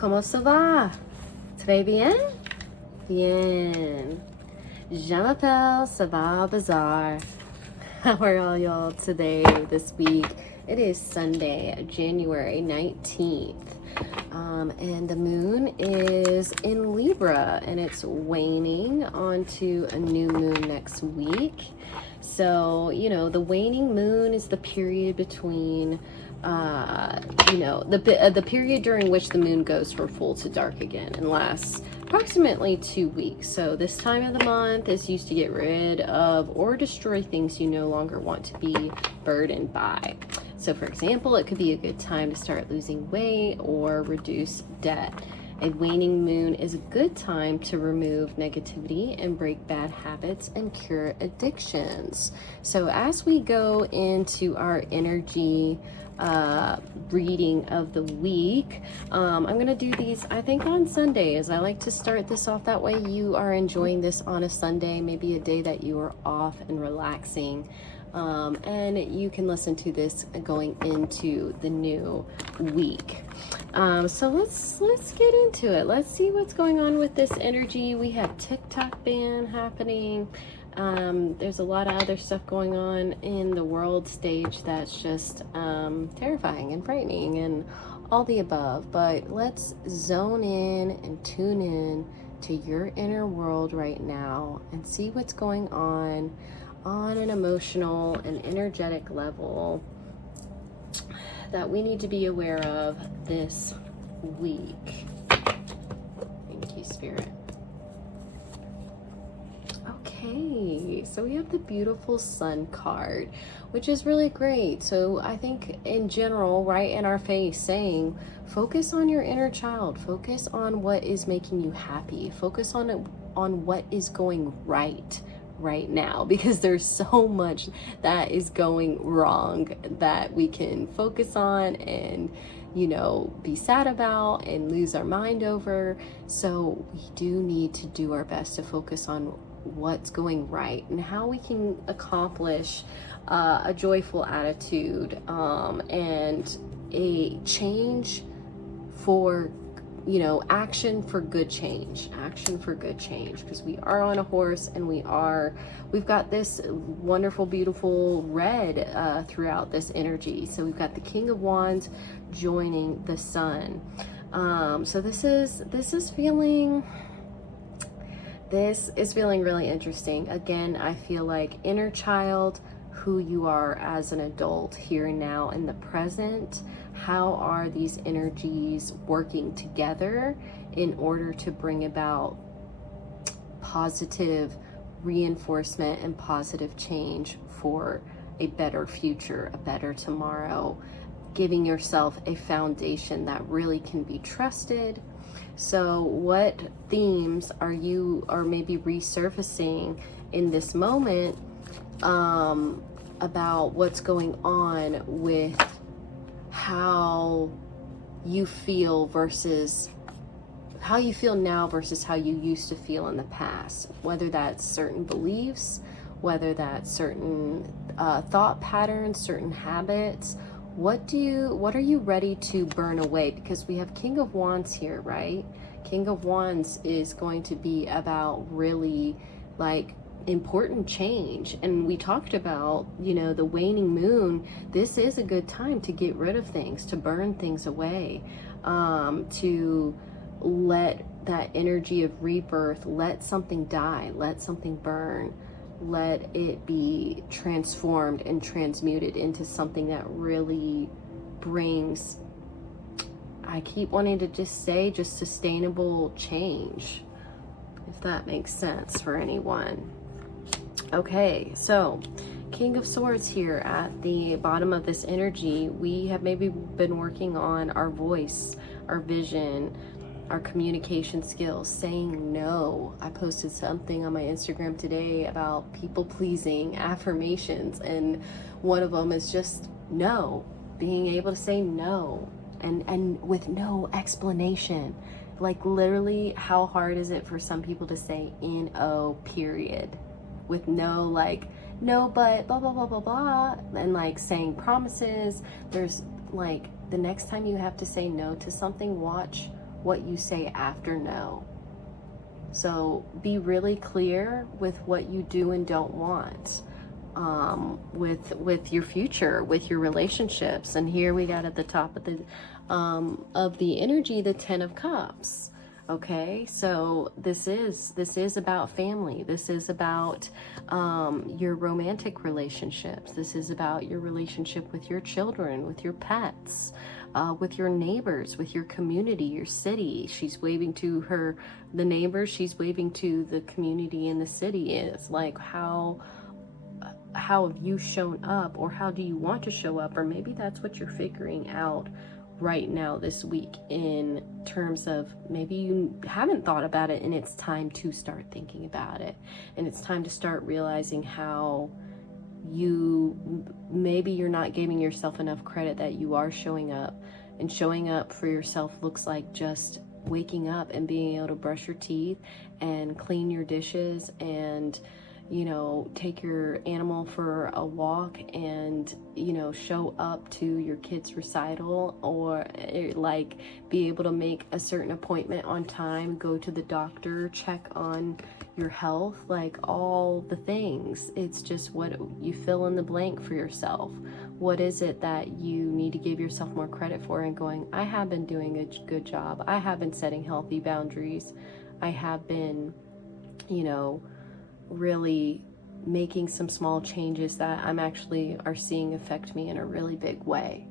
¿Cómo se va? Très bien? Bien. Je m'appelle Sabah Bazaar. How are all y'all today, this week? It is Sunday, January 19th. And the moon is in Libra and it's waning onto a new moon next week. So, the waning moon is the period between, the period during which the moon goes from full to dark again and lasts approximately 2 weeks. So this time of the month is used to get rid of or destroy things you no longer want to be burdened by. So for example, it could be a good time to start losing weight or reduce debt. A waning moon is a good time to remove negativity and break bad habits and cure addictions. So as we go into our energy reading of the week, I'm going to do these, I think, on Sundays. I like to start this off. That way you are enjoying this on a Sunday, maybe a day that you are off and relaxing. And you can listen to this going into the new week. So let's get into it. Let's see what's going on with this energy. We have TikTok ban happening. There's a lot of other stuff going on in the world stage that's just terrifying and frightening and all the above. But let's zone in and tune in to your inner world right now and see what's going on an emotional and energetic level that we need to be aware of this week. Thank you, Spirit. Okay, so we have the beautiful Sun card, which is really great. So I think in general, right in our face, saying focus on your inner child, focus on what is making you happy, focus on what is going right now, because there's so much that is going wrong that we can focus on and be sad about and lose our mind over. So we do need to do our best to focus on what's going right and how we can accomplish a joyful attitude and a change for action for good change, because we are on a horse and we've got this wonderful, beautiful red throughout this energy. So we've got the King of Wands joining the Sun. So this is feeling really interesting. Again, I feel like inner child, who you are as an adult here and now in the present. How are these energies working together in order to bring about positive reinforcement and positive change for a better future, a better tomorrow, giving yourself a foundation that really can be trusted. So what themes are maybe resurfacing in this moment about what's going on with how you feel now versus how you used to feel in the past, whether that's certain beliefs, whether that's certain thought patterns, certain habits. What are you ready to burn away? Because we have King of Wands here, right? King of Wands is going to be about really important change. And we talked about, the waning moon. This is a good time to get rid of things, to burn things away, to let that energy of rebirth, let something die, let something burn, let it be transformed and transmuted into something that really brings, I keep wanting to just say, just sustainable change, if that makes sense for anyone. Okay, so King of Swords here at the bottom of this energy. We have maybe been working on our voice, our vision, our communication skills, saying no. I posted something on my Instagram today about people pleasing affirmations, and one of them is just no, being able to say no and with no explanation. Like literally, how hard is it for some people to say N-O period with no no but blah blah blah blah blah, and saying promises. There's the next time you have to say no to something, watch what you say after no. So be really clear with what you do and don't want, with your future, with your relationships. And here we got at the top of the energy, the 10 of Cups. Okay, so this is about family. This is about your romantic relationships. This is about your relationship with your children, with your pets, with your neighbors, with your community, your city. She's waving to the neighbors. She's waving to the community in the city. It's like, how have you shown up, or how do you want to show up? Or maybe that's what you're figuring out right now this week, in terms of maybe you haven't thought about it and it's time to start thinking about it, and it's time to start realizing how maybe you're not giving yourself enough credit that you are showing up. And showing up for yourself looks like just waking up and being able to brush your teeth and clean your dishes and take your animal for a walk and, show up to your kid's recital, or like be able to make a certain appointment on time, go to the doctor, check on your health, like all the things. It's just what you fill in the blank for yourself. What is it that you need to give yourself more credit for, and going, I have been doing a good job. I have been setting healthy boundaries. I have been, really making some small changes that are seeing affect me in a really big way.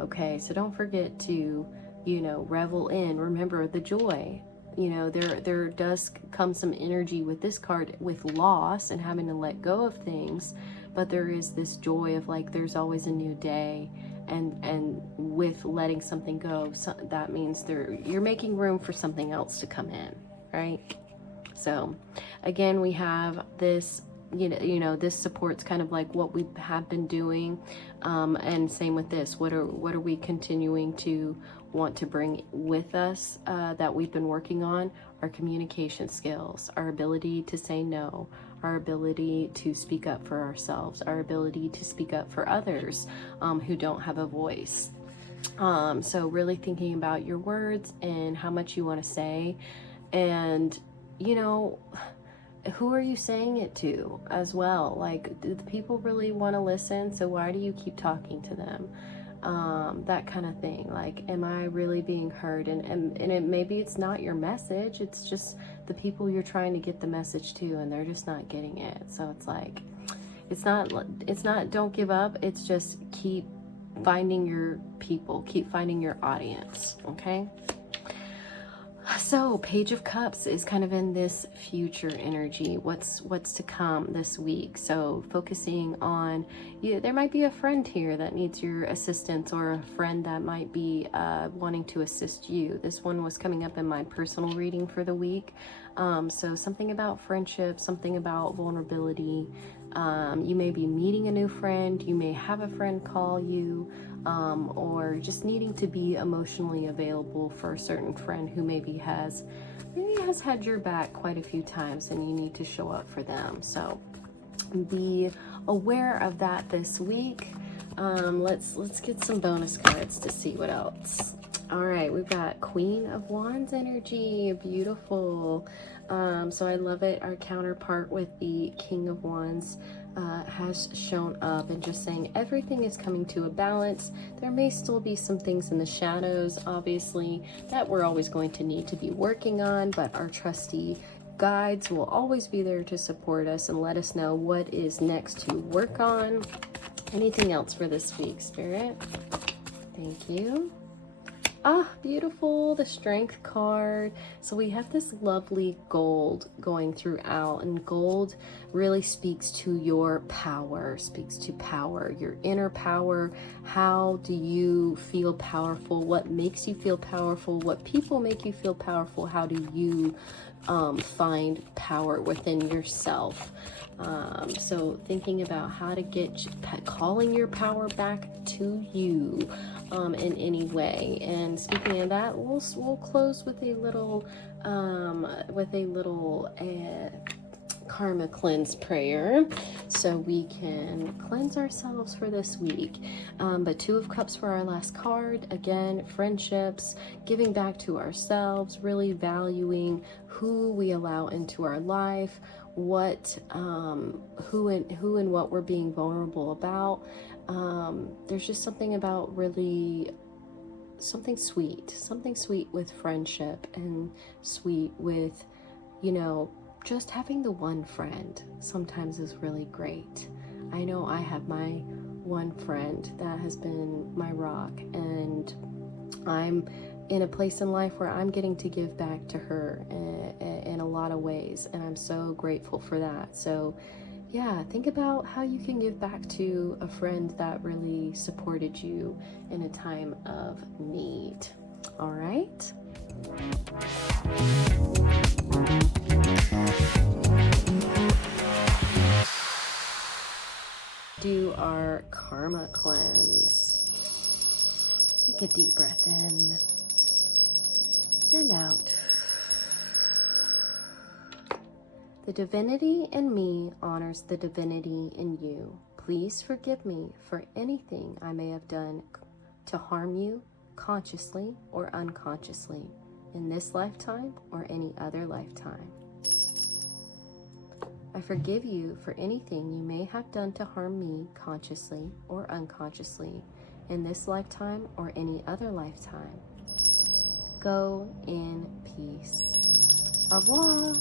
Okay, so don't forget to, revel in, remember the joy. There does come some energy with this card, with loss and having to let go of things, but there is this joy of like, there's always a new day, and with letting something go, so that means you're making room for something else to come in, right? So again, we have this, this supports kind of like what we have been doing, and same with this. What are we continuing to want to bring with us, that we've been working on? Our communication skills, our ability to say no, our ability to speak up for ourselves, our ability to speak up for others who don't have a voice. So really thinking about your words and how much you want to say, and who are you saying it to as well? Like, do the people really want to listen? So why do you keep talking to them? That kind of thing. Like, am I really being heard? And maybe it's not your message. It's just the people you're trying to get the message to, and they're just not getting it. So it's like, it's not don't give up. It's just keep finding your people, keep finding your audience. Okay. So Page of Cups is kind of in this future energy, what's to come this week. So focusing on, there might be a friend here that needs your assistance, or a friend that might be wanting to assist you. This one was coming up in my personal reading for the week. So something about friendship, something about vulnerability. You may be meeting a new friend, you may have a friend call you, or just needing to be emotionally available for a certain friend who maybe has had your back quite a few times, and you need to show up for them. So be aware of that this week. Let's get some bonus cards to see what else. All right, we've got Queen of Wands energy, beautiful. So I love it. Our counterpart with the King of Wands has shown up, and just saying everything is coming to a balance. There may still be some things in the shadows, obviously, that we're always going to need to be working on, but our trusty guides will always be there to support us and let us know what is next to work on. Anything else for this week, Spirit? Thank you. Ah, beautiful, the Strength card. So we have this lovely gold going throughout, and gold really speaks to your power, your inner power. How do you feel powerful? What makes you feel powerful? What people make you feel powerful? How do you find power within yourself? So thinking about how to calling your power back to you in any way. And speaking of that, we'll close with a little karma cleanse prayer so we can cleanse ourselves for this week. But Two of Cups for our last card. Again, friendships, giving back to ourselves, really valuing who we allow into our life, what who and what we're being vulnerable about. There's just something about really something sweet with friendship, and sweet with, you know, just having the one friend sometimes is really great. I know I have my one friend that has been my rock, and I'm in a place in life where I'm getting to give back to her in a lot of ways, and I'm so grateful for that. So yeah, think about how you can give back to a friend that really supported you in a time of need. All right? Do our karma cleanse. Take a deep breath in and out. The divinity in me honors the divinity in you. Please forgive me for anything I may have done to harm you, consciously or unconsciously, in this lifetime or any other lifetime. I forgive you for anything you may have done to harm me, consciously or unconsciously, in this lifetime or any other lifetime. Go in peace. Au revoir.